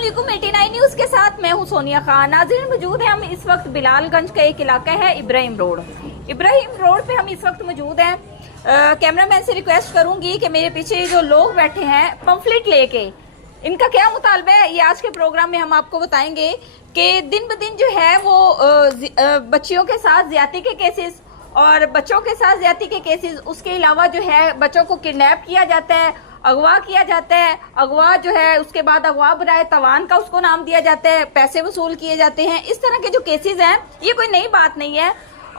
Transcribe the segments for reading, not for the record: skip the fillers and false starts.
अस्सलामुअलैकुम 89 न्यूज के साथ मैं हूं सोनिया खान। नाज़रीन मौजूद है हम इस वक्त बिलालगंज का एक इलाका है इब्राहिम रोड पे हम इस वक्त मौजूद हैं। कैमरामैन से रिक्वेस्ट करूंगी कि मेरे पीछे जो लोग बैठे हैं पंफलेट लेके, इनका क्या मुतालबा है ये आज के प्रोग्राम में हम आपको बताएंगे कि दिन ब दिन जो है वो बच्चियों के साथ ज्यादती के केसेस और बच्चों के साथ ज्यादती के केसेस, उसके अलावा जो है बच्चों को किडनैप किया जाता है, अगवा किया जाता है। अगवा जो है उसके बाद अगवा बराए तवान का उसको नाम दिया जाता है, पैसे वसूल किए जाते हैं। इस तरह के जो केसेस हैं ये कोई नई बात नहीं है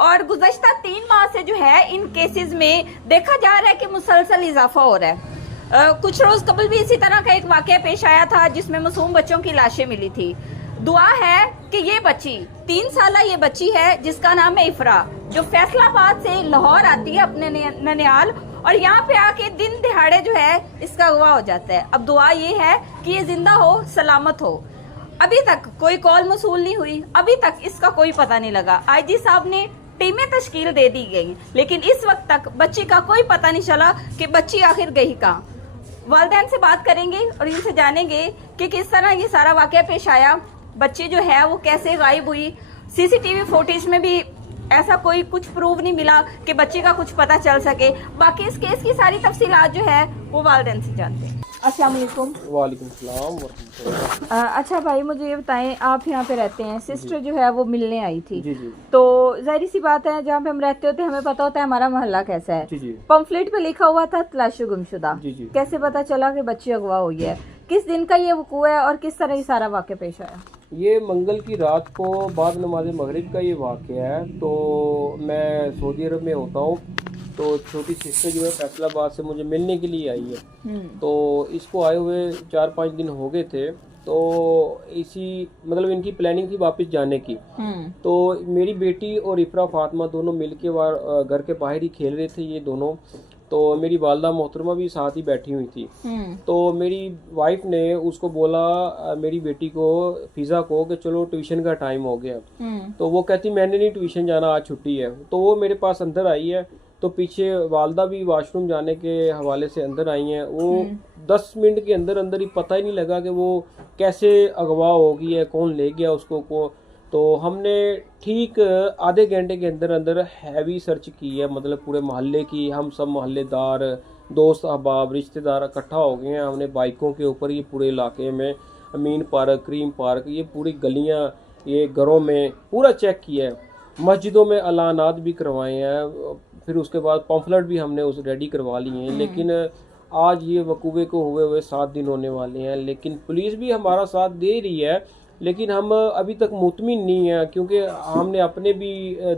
और गुज़श्ता 3 माह से जो है इन केसेस में देखा जा रहा है कि मुसलसल इजाफा हो रहा है। कुछ रोज कबल भी इसी तरह का एक वाकया पेश आया था जिसमें मासूम बच्चों की लाशें मिली थी। दुआ है कि ये बच्ची 3 साल ये बच्ची है जिसका नाम है इफ्रा, जो फैसलाबाद से लाहौर आती है अपने ननियाल और यहाँ पे आके दिन दिहाड़े जो है इसका अगवा हो जाता है। अब दुआ ये है कि ये जिंदा हो, सलामत हो। अभी तक कोई कॉल मसूल नहीं हुई, अभी तक इसका कोई पता नहीं लगा। आईजी साहब ने टीमें तश्कील दे दी गई लेकिन इस वक्त तक बच्ची का कोई पता नहीं चला कि बच्ची आखिर गई कहाँ। वालिदैन से बात करेंगे और इनसे जानेंगे कि किस तरह ये सारा वाकया पेश आया, बच्ची जो है वो कैसे गायब हुई। सीसीटीवी फुटेज में भी ऐसा कोई कुछ प्रूव नहीं मिला कि बच्ची का कुछ पता चल सके। बाकी इस केस की सारी तफसीलात जो है वो वालिदैन से जानते हैं। अस्सलाम वालेकुम। वालेकुम सलाम वरहमतुल्लाह। अच्छा भाई मुझे ये बताएं, आप यहाँ पे रहते हैं, सिस्टर जो है वो मिलने आई थी। जी जी। तो जाहिर सी बात है जहाँ पे हम रहते होते हैं हमें पता होता है हमारा मोहल्ला कैसा है। जी जी। पंफलेट पे लिखा हुआ था तलाशी गुमशुदा। जी जी। कैसे पता चला कि बच्ची अगवा हुई है? किस दिन का ये वकूआ है और किस तरह ये सारा वाक़या पेश आया? ये मंगल की रात को बाद नमाज मगरिब का ये वाक़या है। तो मैं सऊदी अरब में होता हूँ, तो छोटी सिस्टर जो है फैसलाबाद से मुझे मिलने के लिए आई है। तो इसको आए हुए 4-5 दिन हो गए थे। तो इसी मतलब इनकी प्लानिंग थी वापस जाने की। तो मेरी बेटी और इफ्रा फातिमा दोनों मिलके घर के बाहर ही खेल रहे थे ये दोनों। तो मेरी वालदा मोहतरमा भी साथ ही बैठी हुई थी। तो मेरी वाइफ ने उसको बोला मेरी बेटी को फिजा को कि चलो ट्यूशन का टाइम हो गया। तो वो कहती मैंने नहीं ट्यूशन जाना, आज छुट्टी है। तो वो मेरे पास अंदर आई है। तो पीछे वालदा भी वॉशरूम जाने के हवाले से अंदर आई हैं। वो 10 मिनट के अंदर अंदर ही पता ही नहीं लगा कि वो कैसे अगवा हो गई है, कौन ले गया उसको को। तो हमने ठीक आधे घंटे के अंदर अंदर हैवी सर्च की है, मतलब पूरे मोहल्ले की। हम सब मोहल्लेदार, दोस्त अहबाब, रिश्तेदार इकट्ठा हो गए हैं। हमने बाइकों के ऊपर ये पूरे इलाके में अमीन पार्क, क्रीम पार्क, ये पूरी गलियां, ये घरों में पूरा चेक किया है। मस्जिदों में अलानात भी करवाए हैं। फिर उसके बाद पम्फलेट भी हमने उस रेडी करवा लिए हैं। लेकिन आज ये वकूवे को हुए 7 दिन होने वाले हैं। लेकिन पुलिस भी हमारा साथ दे रही है, लेकिन हम अभी तक मुतमिन नहीं है क्योंकि हमने अपने भी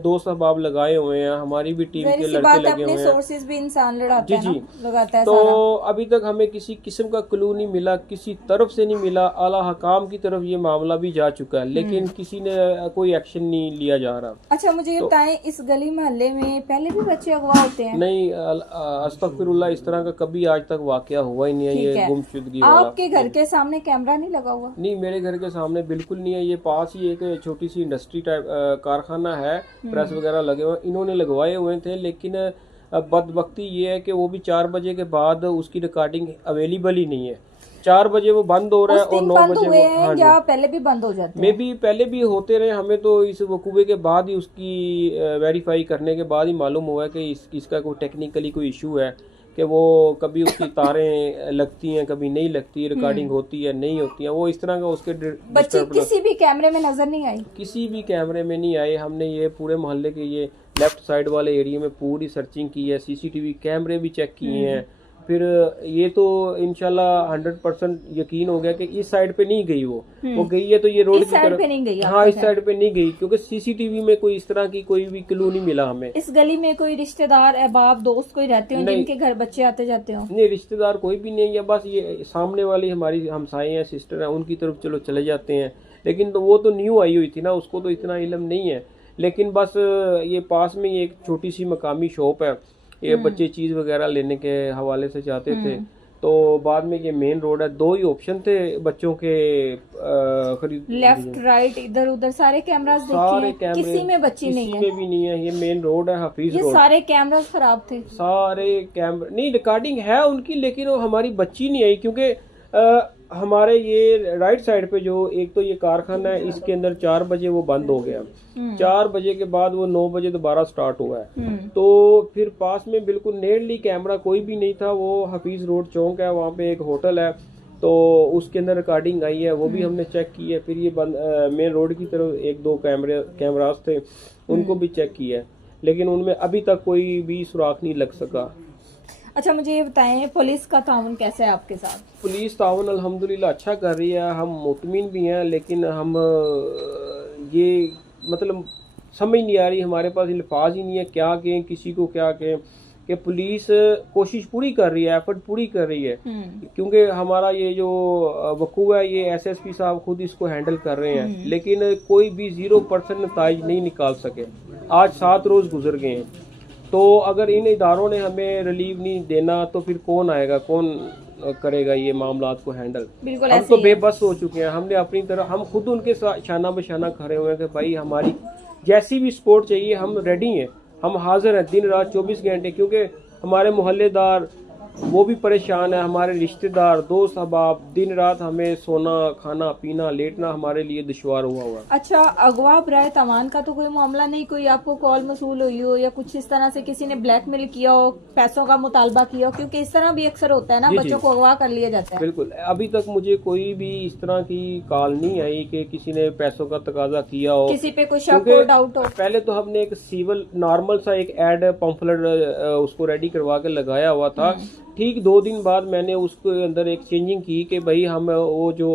दोस्त अहबाब लगाए हुए हैं, हमारी भी टीम के लड़के लगे हुए हैं। सोर्सेज भी इंसान लड़ाता जी है जी लगाता है तो सारा। अभी तक हमें किसी किस्म का क्लू नहीं मिला, किसी तरफ से नहीं मिला। आला हकाम की तरफ ये मामला भी जा चुका है लेकिन किसी ने कोई एक्शन नहीं लिया जा रहा। अच्छा मुझे ये बताएं, इस गली मोहल्ले में पहले भी बच्चे अगवा होते हैं? नहीं, अस्तगफिरुल्लाह, इस तरह का कभी आज तक वाकया हुआ ही नहीं है। ये गुमशुदगी वाला। आपके घर के सामने कैमरा नहीं लगा हुआ? नहीं, मेरे घर के सामने बिल्कुल नहीं है। ये पास ही एक छोटी सी इंडस्ट्री टाइप कारखाना है, प्रेस वगैरह लगे हुए, इन्होंने लगवाए हुए थे। लेकिन बदबख्ती ये है कि वो भी 4 बजे के बाद उसकी रिकॉर्डिंग अवेलेबल ही नहीं है। 4 बजे वो बंद हो रहा है और 9 बजे वो, हाँ या पहले भी बंद हो जाते हैं? मे भी पहले भी होते रहे। हमें तो इस वकूबे के बाद ही उसकी वेरीफाई करने के बाद ही मालूम हुआ है कि इसका कोई टेक्निकली कोई इशू है कि वो कभी उसकी तारें लगती हैं, कभी नहीं लगती, रिकॉर्डिंग होती है, नहीं होती है। वो इस तरह का उसके बच्चे किसी भी कैमरे में नजर नहीं आई? किसी भी कैमरे में नहीं आए। हमने ये पूरे मोहल्ले के ये लेफ्ट साइड वाले एरिया में पूरी सर्चिंग की है, सीसीटीवी कैमरे भी चेक किए हैं। फिर ये तो इंशाल्लाह 100% यकीन हो गया कि इस साइड पे नहीं गई। वो गई है तो ये रोड की तरफ नहीं गई। हाँ, इस साइड पे नहीं गई क्योंकि सीसीटीवी में कोई इस तरह की कोई भी क्लू नहीं मिला हमें। इस गली में कोई रिश्तेदार, अहबाब, दोस्त कोई रहते हो जिनके घर बच्चे आते जाते हो? नहीं, रिश्तेदार कोई भी नहीं है। बस ये सामने वाली हमारी हमसाए हैं, सिस्टर हैं, उनकी तरफ चलो चले जाते हैं। लेकिन तो वो तो न्यू आई हुई थी ना, उसको तो इतना इल्म नहीं है। लेकिन बस ये पास में ही एक छोटी सी मकामी शॉप है, ये बच्चे चीज वगैरह लेने के हवाले से जाते थे। तो बाद में ये मेन रोड है। 2 ही ऑप्शन थे बच्चों के खरीद, लेफ्ट राइट इधर उधर सारे कैमरास सारे देखे हैं, किसी में बच्ची नहीं है? किसी में भी नहीं है। ये मेन रोड है, हफीज रोड। सारे कैमरास खराब थे? सारे कैमरे नहीं, रिकॉर्डिंग है उनकी, लेकिन वो हमारी बच्ची नहीं आई क्योंकि हमारे ये राइट साइड पे जो एक तो ये कारखाना है, इसके अंदर 4 बजे वो बंद हो गया। 4 बजे के बाद वो 9 बजे दोबारा स्टार्ट हुआ है। तो फिर पास में बिल्कुल नियरली कैमरा कोई भी नहीं था। वो हफीज रोड चौक है, वहाँ पे एक होटल है, तो उसके अंदर रिकॉर्डिंग आई है, वो भी हमने चेक की है। फिर ये मेन रोड की तरफ 1-2 कैमरास थे, उनको भी चेक किया है, लेकिन उनमें अभी तक कोई भी सुराख नहीं लग सका। अच्छा, मुझे ये बताएं, पुलिस का ताउन कैसा है आपके साथ? पुलिस ताउन अल्हम्दुलिल्लाह अच्छा कर रही है, हम मुतमिन भी हैं, लेकिन हम ये मतलब समझ नहीं आ रही, हमारे पास अल्फाज ही नहीं है, क्या कहें, किसी को क्या कहें, कि पुलिस कोशिश पूरी कर रही है, एफर्ट पूरी कर रही है, क्योंकि हमारा ये जो वकूआ है ये एसएसपी साहब खुद इसको हैंडल कर रहे हैं, लेकिन कोई भी 0% नताइज नहीं निकाल सके। आज 7 रोज गुजर गए हैं, तो अगर इन इदारों ने हमें रिलीव नहीं देना तो फिर कौन आएगा, कौन करेगा ये मामलात को हैंडल। हम तो बेबस हो चुके हैं, हमने अपनी तरह, हम खुद उनके साथ शाना बशाना खड़े हुए हैं कि भाई हमारी जैसी भी सपोर्ट चाहिए हम रेडी हैं, हम हाजिर हैं दिन रात 24 घंटे, क्योंकि हमारे मोहल्लेदार वो भी परेशान है, हमारे रिश्तेदार दोस्त अहबाब दिन रात हमें सोना खाना पीना लेटना हमारे लिए दुश्वार हुआ हुआ। अच्छा, अगवा बराए तमान का तो कोई मामला नहीं, कोई आपको कॉल मसूल हुई हो या कुछ इस तरह से किसी ने ब्लैकमेल किया हो, पैसों का मुतालबा किया हो? क्योंकि इस तरह भी अक्सर होता है ना, बच्चों को अगवा कर लिया जाता है। बिल्कुल, अभी तक मुझे कोई भी इस तरह की कॉल नहीं आई कि किसी ने पैसों का तकाजा किया हो, किसी पे कोई शक हो, डाउट हो। पहले तो हमने एक सिविल नॉर्मल सा एक एड पंफलेट उसको रेडी करवा के लगाया हुआ था। ठीक 2 दिन बाद मैंने उसके अंदर एक चेंजिंग की कि भाई हम वो जो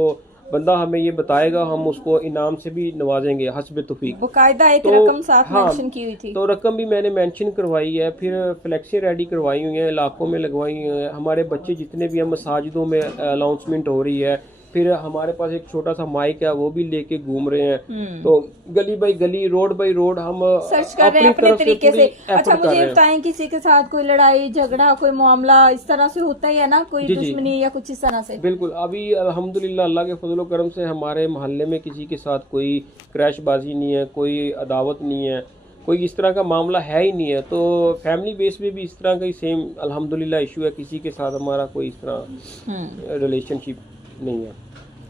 बंदा हमें ये बताएगा हम उसको इनाम से भी नवाजेंगे हस्ब तौफीक। बकायदा एक तो रकम साथ मेंशन की हुई थी, तो रकम भी मैंने मेंशन करवाई है, फिर फ्लेक्सी रेडी करवाई हुई है, इलाकों में लगवाई हुई है। हमारे बच्चे जितने भी हैं मसाजिदों में अनाउंसमेंट हो रही है, फिर हमारे पास एक छोटा सा माइक है वो भी लेके घूम रहे हैं। तो गली बाई गली रोड बाई रोड हम सर्च कर रहे हैं अपने तरीके से। अच्छा, मुझे बताएं, किसी के साथ कोई लड़ाई झगड़ा कोई मामला इस तरह से होता ही है ना, कोई दुश्मनी या कुछ इस तरह से? बिल्कुल, अभी अल्हम्दुलिल्लाह अल्लाह के फजल करम से हमारे मोहल्ले में किसी के साथ कोई क्रैशबाजी नहीं है, कोई अदावत नहीं है, कोई इस तरह का मामला है ही नहीं है। तो फैमिली बेस पे भी इस तरह का ही सेम अल्हम्दुलिल्लाह इशू है, किसी के साथ हमारा कोई इस तरह रिलेशनशिप नहीं है।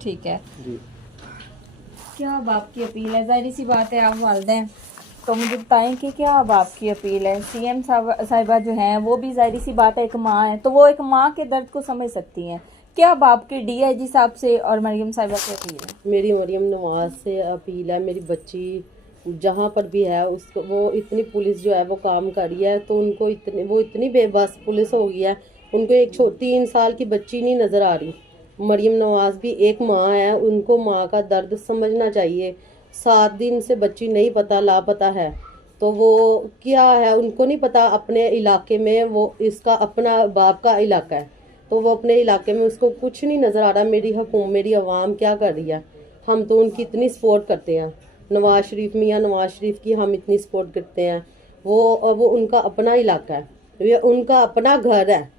ठीक है जी। क्या अब आपकी अपील है? जाहिर सी बात है आप वालिद हैं, तो मुझे बताएं कि क्या अब आपकी अपील है? सीएम साहिबा जो हैं वो भी जाहिर सी बात है एक माँ है, तो वो एक माँ के दर्द को समझ सकती हैं। क्या अब आपकी डीआईजी साहब से और मरियम साहिबा से अपील है? मेरी मरियम नवाज से अपील है, मेरी बच्ची जहाँ पर भी है उसको, वो इतनी पुलिस जो है वो काम कर रही है, तो उनको वो इतनी बेबस पुलिस हो गई है, उनको एक 3 साल की बच्ची नहीं नज़र आ रही। मरियम नवाज भी एक माँ है, उनको माँ का दर्द समझना चाहिए। 7 दिन से बच्ची नहीं पता, लापता है, तो वो क्या है उनको नहीं पता। अपने इलाके में वो इसका अपना बाप का इलाका है, तो वो अपने इलाके में उसको कुछ नहीं नज़र आ रहा। मेरी आवाम क्या कर रही है? हम तो उनकी इतनी सपोर्ट करते हैं, नवाज शरीफ मियाँ नवाज शरीफ की हम इतनी सपोर्ट करते हैं। वो उनका अपना इलाका है, ये उनका अपना घर है,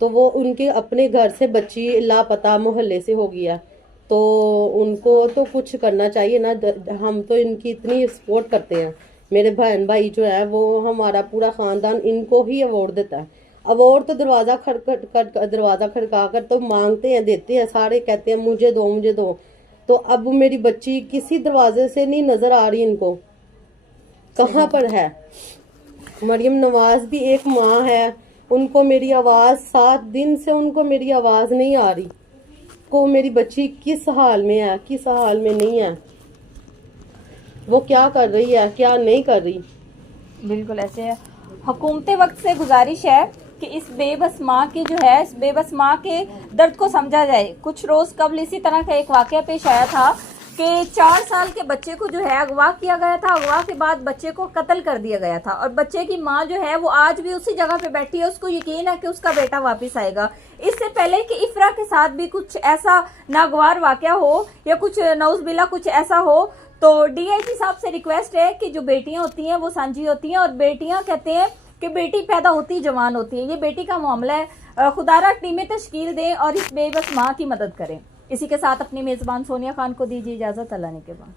तो वो उनके अपने घर से बच्ची लापता मोहल्ले से हो गया, तो उनको तो कुछ करना चाहिए ना। हम तो इनकी इतनी सपोर्ट करते हैं, मेरे बहन भाई जो है वो हमारा पूरा ख़ानदान इनको ही अवार्ड देता है। अवार्ड तो दरवाज़ा खड़का कर तो मांगते हैं, देते हैं, सारे कहते हैं मुझे दो मुझे दो। तो अब मेरी बच्ची किसी दरवाजे से नहीं नज़र आ रही, इनको कहाँ पर है? मरियम नवाज भी एक माँ है, उनको मेरी आवाज़ 7 दिन से उनको मेरी आवाज़ नहीं आ रही, को मेरी बच्ची किस हाल में है, किस हाल में नहीं है, वो क्या कर रही है, क्या नहीं कर रही। बिल्कुल ऐसे है। हुकूमते वक्त से गुजारिश है कि इस बेबस माँ की जो है, इस बेबस माँ के दर्द को समझा जाए। कुछ रोज कबल इसी तरह का एक वाकया पेश आया था कि 4 साल के बच्चे को जो है अगवा किया गया था, अगवा के बाद बच्चे को कत्ल कर दिया गया था, और बच्चे की माँ जो है वो आज भी उसी जगह पे बैठी है, उसको यकीन है कि उसका बेटा वापस आएगा। इससे पहले कि इफ्रा के साथ भी कुछ ऐसा नागवार वाकया हो या कुछ नौज़बिल्ला कुछ ऐसा हो, तो डीआईजी साहब से रिक्वेस्ट है कि जो बेटियां होती हैं वो सांझी होती हैं, और बेटियां कहते हैं कि बेटी पैदा होती जवान होती है। ये बेटी का मामला है, खुदारा टीमें तश्कील दें और इस बेबस माँ की मदद करें। इसी के साथ अपनी मेज़बान सोनिया खान को दीजिए इजाज़त। अल्लाह ने के बाद।